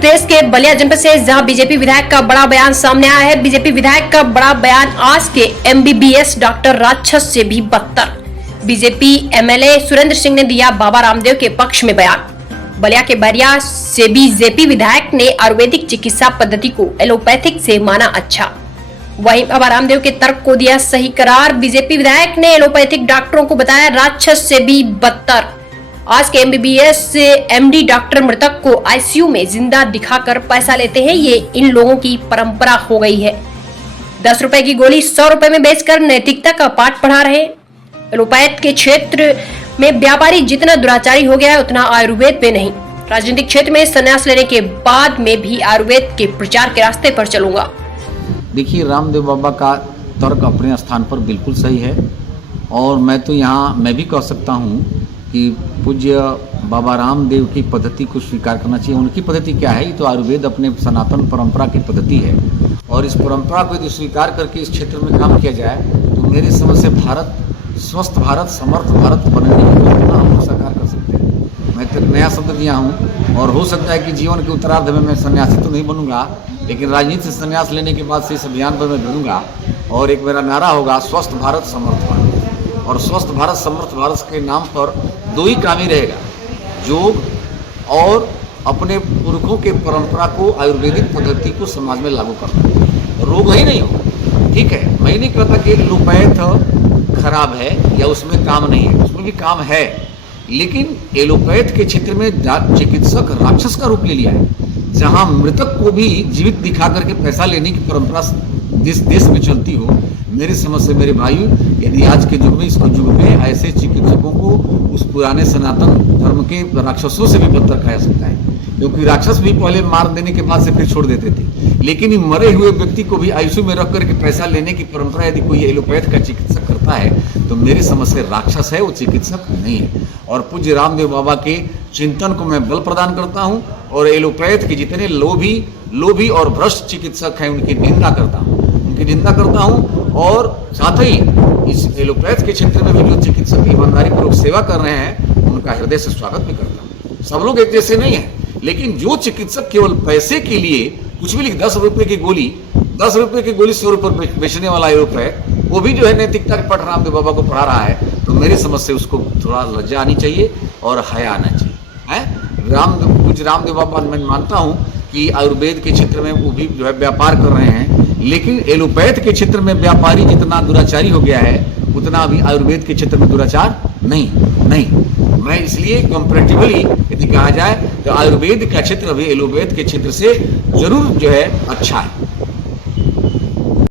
प्रदेश के बलिया जनपद से, जहां बीजेपी विधायक का बड़ा बयान सामने आया है। बीजेपी विधायक का बड़ा बयान आज के एमबीबीएस डॉक्टर राक्षस से भी बदतर। बीजेपी एमएलए सुरेंद्र सिंह ने दिया बाबा रामदेव के पक्ष में बयान। बलिया के बैरिया से बीजेपी विधायक ने आयुर्वेदिक चिकित्सा पद्धति को एलोपैथिक से माना अच्छा। वहीं बाबा रामदेव के तर्क को दिया सही करार। बीजेपी विधायक ने एलोपैथिक डॉक्टरों को बताया राक्षस से भी बदतर। आज के एमबीबीएस एमडी डॉक्टर मृतक को आईसीयू में जिंदा दिखाकर पैसा लेते हैं। ये इन लोगों की परंपरा हो गई है। 10 रुपए की गोली 100 रुपए में बेचकर नैतिकता का पाठ पढ़ा रहे। एलोपैथ के क्षेत्र में व्यापारी जितना दुराचारी हो गया है, उतना आयुर्वेद में नहीं। राजनीतिक क्षेत्र में संन्यास लेने के बाद में भी आयुर्वेद के प्रचार के रास्ते पर चलूंगा। देखिए, रामदेव बाबा का तर्क अपने स्थान पर बिल्कुल सही है और मैं भी कह सकता हूँ कि पूज्य बाबा रामदेव की पद्धति को स्वीकार करना चाहिए। उनकी पद्धति क्या है? ये तो आयुर्वेद अपने सनातन परंपरा की पद्धति है और इस परंपरा को यदि स्वीकार करके इस क्षेत्र में काम किया जाए तो मेरी समझ से भारत स्वस्थ भारत, समर्थ भारत बनने की कल्पना हम साकार कर सकते हैं। मैं तो नया शब्द दिया हूँ और हो सकता है कि जीवन के उत्तरार्ध में मैं सन्यासी तो नहीं बनूंगा, लेकिन राजनीति से संन्यास लेने के बाद से इस अभियान पर मैं जुड़ूंगा और एक मेरा नारा होगा स्वस्थ भारत समर्थ भारत। और स्वस्थ भारत समर्थ भारत के नाम पर दो ही काम ही रहेगा, योग और अपने पुरखों के परंपरा को आयुर्वेदिक पद्धति को समाज में लागू करना। रोग ही नहीं हो, ठीक है। मैं नहीं कहता कि एलोपैथ खराब है या उसमें काम नहीं है, उसमें भी काम है, लेकिन एलोपैथ के क्षेत्र में चिकित्सक राक्षस का रूप ले लिया है, जहां मृतक को भी जीवित दिखा करके पैसा लेने की परंपरा जिस देश में चलती हो। मेरी समझ से मेरे भाई, यदि आज के युग में इस युग में ऐसे चिकित्सकों को उस पुराने सनातन धर्म के राक्षसों से भी बदतर खाया सकता है, क्योंकि राक्षस भी पहले मार देने के बाद से फिर छोड़ देते थे, लेकिन मरे हुए व्यक्ति को भी आईसीयू में रख करके पैसा लेने की परंपरा यदि कोई एलोपैथ का चिकित्सक करता है तो मेरी समझ से राक्षस है, वो चिकित्सक नहीं है। और पूज्य रामदेव बाबा के चिंतन को मैं बल प्रदान करता हूँ और एलोपैथ के जितने लोभी और भ्रष्ट चिकित्सक हैं उनकी निंदा करता हूँ और साथ ही इस एलोपैथ के क्षेत्र में भी जो चिकित्सक ईमानदारी पूर्वक सेवा कर रहे हैं उनका हृदय से स्वागत भी करता हूँ। सब लोग एक जैसे नहीं है, लेकिन जो चिकित्सक केवल पैसे के लिए कुछ भी 10 रुपए की गोली 100 रुपए बेचने वाला एलोपैथ, वो भी जो है नैतिकता के पाठ रामदेव बाबा को पढ़ा रहा है, तो मेरी समझ से उसको थोड़ा लज्जा आनी चाहिए और हया आना चाहिए है। कुछ रामदेव बाबा मैं मानता हूँ कि आयुर्वेद के क्षेत्र में वो भी जो है व्यापार कर रहे हैं, लेकिन एलोपैथ के क्षेत्र में व्यापारी जितना दुराचारी हो गया है उतना अभी आयुर्वेद के क्षेत्र में दुराचार नहीं। मैं इसलिए कंपैरेटिवली यदि कहा जाए तो आयुर्वेद का क्षेत्र अभी एलोपैथ के क्षेत्र से जरूर जो है अच्छा है।